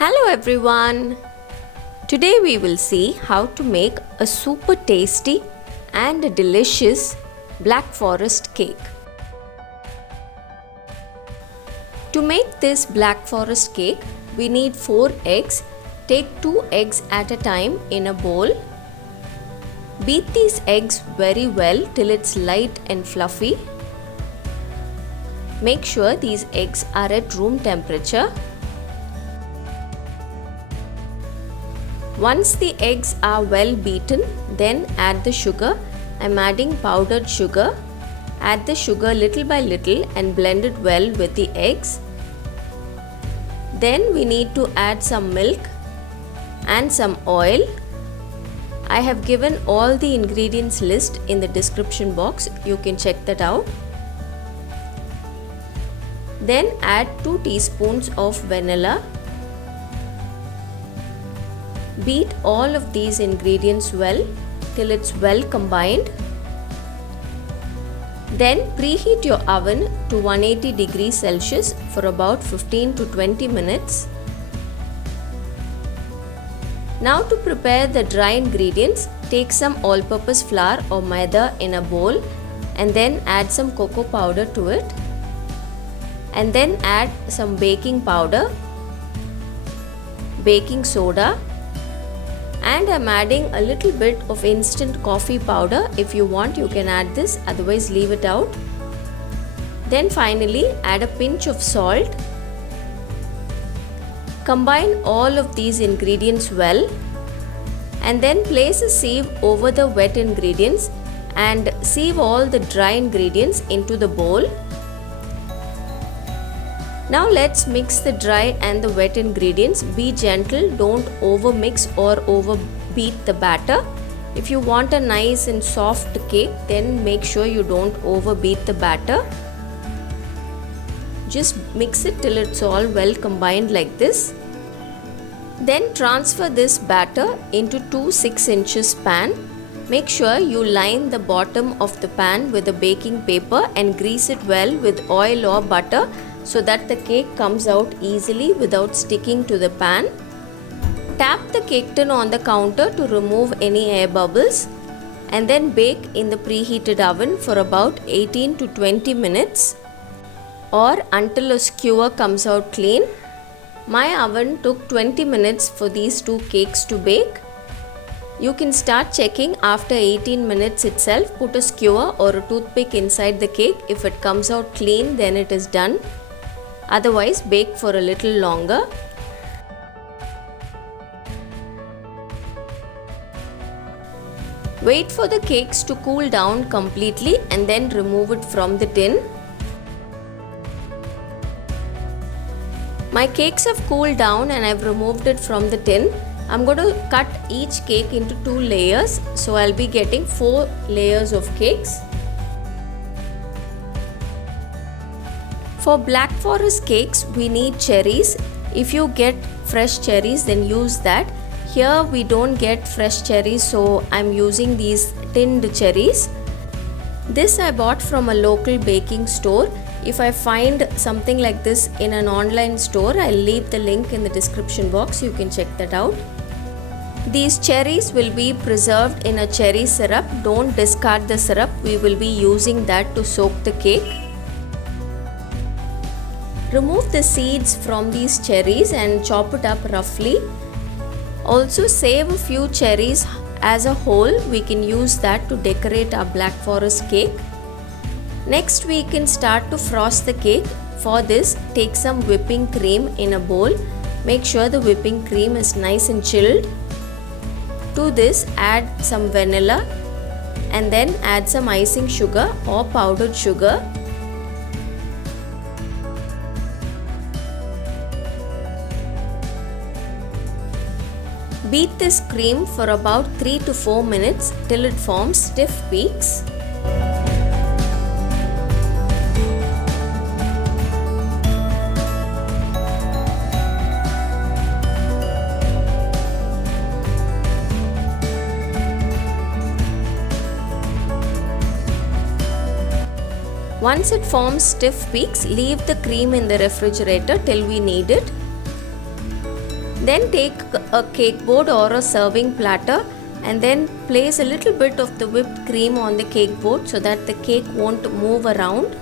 Hello everyone! Today we will see how to make a super tasty and a delicious Black Forest cake. To make this Black Forest cake, we need 4 eggs. Take 2 eggs at a time in a bowl. Beat these eggs very well till it's light and fluffy. Make sure these eggs are at room temperature. Once the eggs are well beaten, then add the sugar. I'm adding powdered sugar. Add the sugar little by little and blend it well with the eggs. Then we need to add some milk and some oil. I have given all the ingredients list in the description box. You can check that out. Then add 2 teaspoons of vanilla. Beat all of these ingredients well till it's well combined. Then preheat your oven to 180 degrees Celsius for about 15 to 20 minutes. Now to prepare the dry ingredients, take some all-purpose flour or maida in a bowl and then add some cocoa powder to it. And then add some baking powder, baking soda, and I'm adding a little bit of instant coffee powder. If you want, you can add this, otherwise leave it out. Then finally add a pinch of salt. Combine all of these ingredients well and then place a sieve over the wet ingredients and sieve all the dry ingredients into the bowl. Now let's mix the dry and the wet ingredients. Be gentle, don't over mix or over beat the batter. If you want a nice and soft cake, then make sure you don't over beat the batter. Just mix it till it's all well combined like this. Then transfer this batter into 2 6-inch pan. Make sure you line the bottom of the pan with a baking paper and grease it well with oil or butter, so that the cake comes out easily without sticking to the pan. Tap the cake tin on the counter to remove any air bubbles and then bake in the preheated oven for about 18 to 20 minutes or until a skewer comes out clean. My oven took 20 minutes for these 2 cakes to bake. You can start checking after 18 minutes itself. Put a skewer or a toothpick inside the cake. If it comes out clean, then it is done. Otherwise, bake for a little longer. Wait for the cakes to cool down completely and then remove it from the tin. My cakes have cooled down and I've removed it from the tin. I'm going to cut each cake into 2 layers. So I'll be getting 4 layers of cakes. For Black Forest cakes, we need cherries. If you get fresh cherries, then use that. Here we don't get fresh cherries, so I'm using these tinned cherries. This I bought from a local baking store. If I find something like this in an online store, I'll leave the link in the description box. You can check that out. These cherries will be preserved in a cherry syrup. Don't discard the syrup. We will be using that to soak the cake. Remove the seeds from these cherries and chop it up roughly. Also save a few cherries as a whole. We can use that to decorate our Black Forest cake. Next we can start to frost the cake. For this, take some whipping cream in a bowl. Make sure the whipping cream is nice and chilled. To this, add some vanilla and then add some icing sugar or powdered sugar. Beat this cream for about 3 to 4 minutes till it forms stiff peaks. Once it forms stiff peaks, leave the cream in the refrigerator till we need it. Then take a cake board or a serving platter and then place a little bit of the whipped cream on the cake board so that the cake won't move around.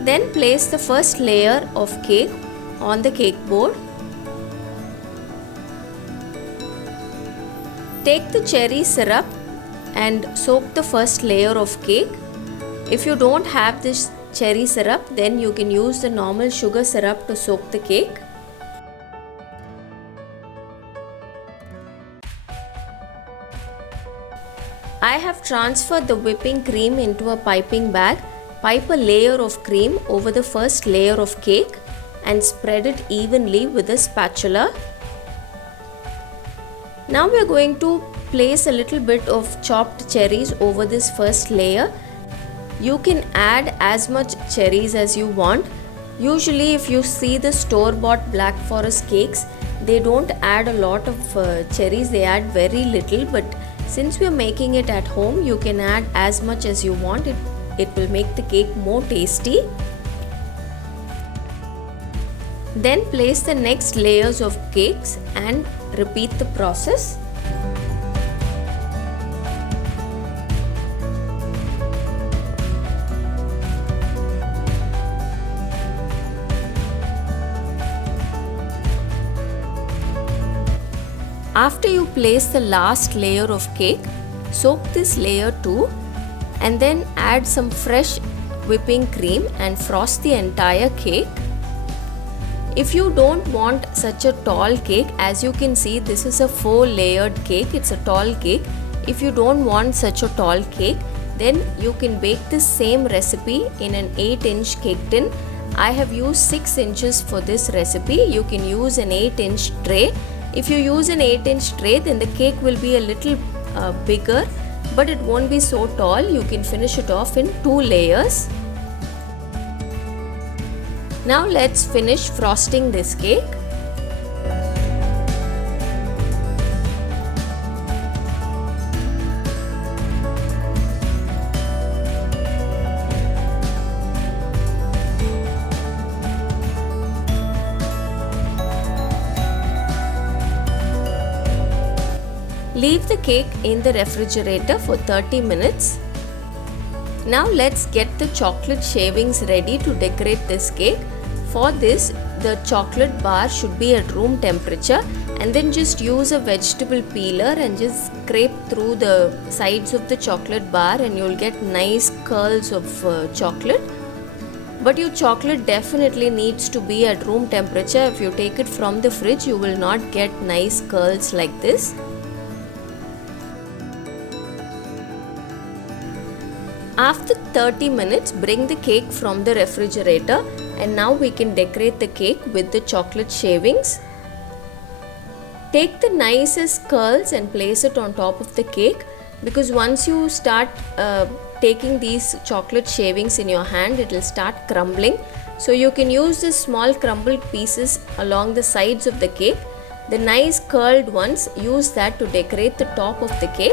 Then place the first layer of cake on the cake board. Take the cherry syrup and soak the first layer of cake. If you don't have this cherry syrup, then you can use the normal sugar syrup to soak the cake. I have transferred the whipping cream into a piping bag. Pipe a layer of cream over the first layer of cake and spread it evenly with a spatula. Now we are going to place a little bit of chopped cherries over this first layer. You can add as much cherries as you want. Usually if you see the store-bought Black Forest cakes, they don't add a lot of cherries, they add very little, but since we are making it at home, you can add as much as you want. It will make the cake more tasty. Then place the next layers of cakes and repeat the process. After you place the last layer of cake, soak this layer too and then add some fresh whipping cream and frost the entire cake. If you don't want such a tall cake, as you can see, this is a 4-layered cake, it's a tall cake. If you don't want such a tall cake, then you can bake this same recipe in an 8-inch cake tin. I have used 6 inches for this recipe. You can use an 8-inch tray. If you use an 8-inch tray, then the cake will be a little bigger, but it won't be so tall. You can finish it off in 2 layers. Now let's finish frosting this cake. Leave the cake in the refrigerator for 30 minutes. Now let's get the chocolate shavings ready to decorate this cake. For this, the chocolate bar should be at room temperature, and then just use a vegetable peeler and just scrape through the sides of the chocolate bar and you'll get nice curls of chocolate. But your chocolate definitely needs to be at room temperature. If you take it from the fridge, you will not get nice curls like this. After 30 minutes, bring the cake from the refrigerator and now we can decorate the cake with the chocolate shavings. Take the nicest curls and place it on top of the cake, because once you start taking these chocolate shavings in your hand, it will start crumbling. So you can use the small crumbled pieces along the sides of the cake. The nice curled ones, use that to decorate the top of the cake.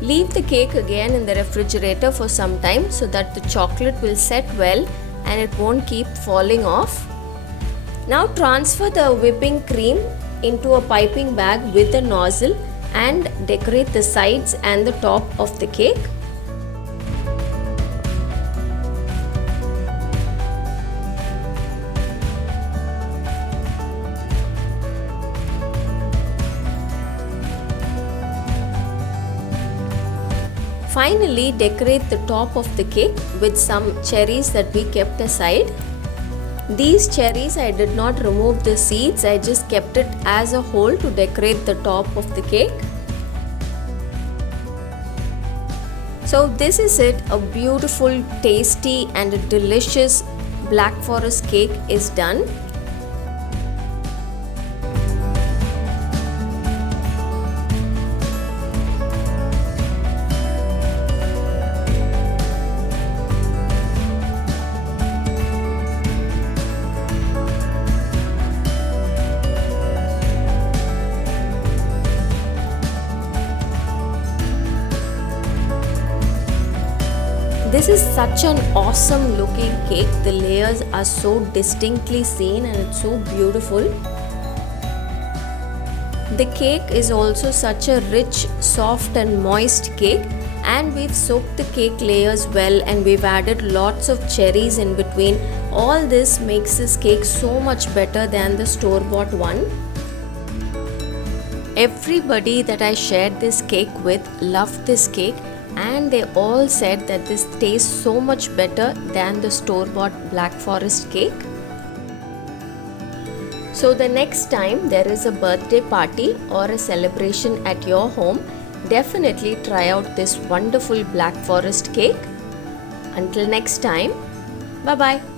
Leave the cake again in the refrigerator for some time so that the chocolate will set well and it won't keep falling off. Now transfer the whipping cream into a piping bag with a nozzle and decorate the sides and the top of the cake. Finally, decorate the top of the cake with some cherries that we kept aside. These cherries, I did not remove the seeds, I just kept it as a whole to decorate the top of the cake. So this is it, a beautiful, tasty and a delicious Black Forest cake is done. This is such an awesome looking cake. The layers are so distinctly seen and it's so beautiful. The cake is also such a rich, soft and moist cake, and we've soaked the cake layers well and we've added lots of cherries in between. All this makes this cake so much better than the store-bought one. Everybody that I shared this cake with loved this cake, and they all said that this tastes so much better than the store-bought Black Forest cake. So the next time there is a birthday party or a celebration at your home, definitely try out this wonderful Black Forest cake. Until next time, bye bye.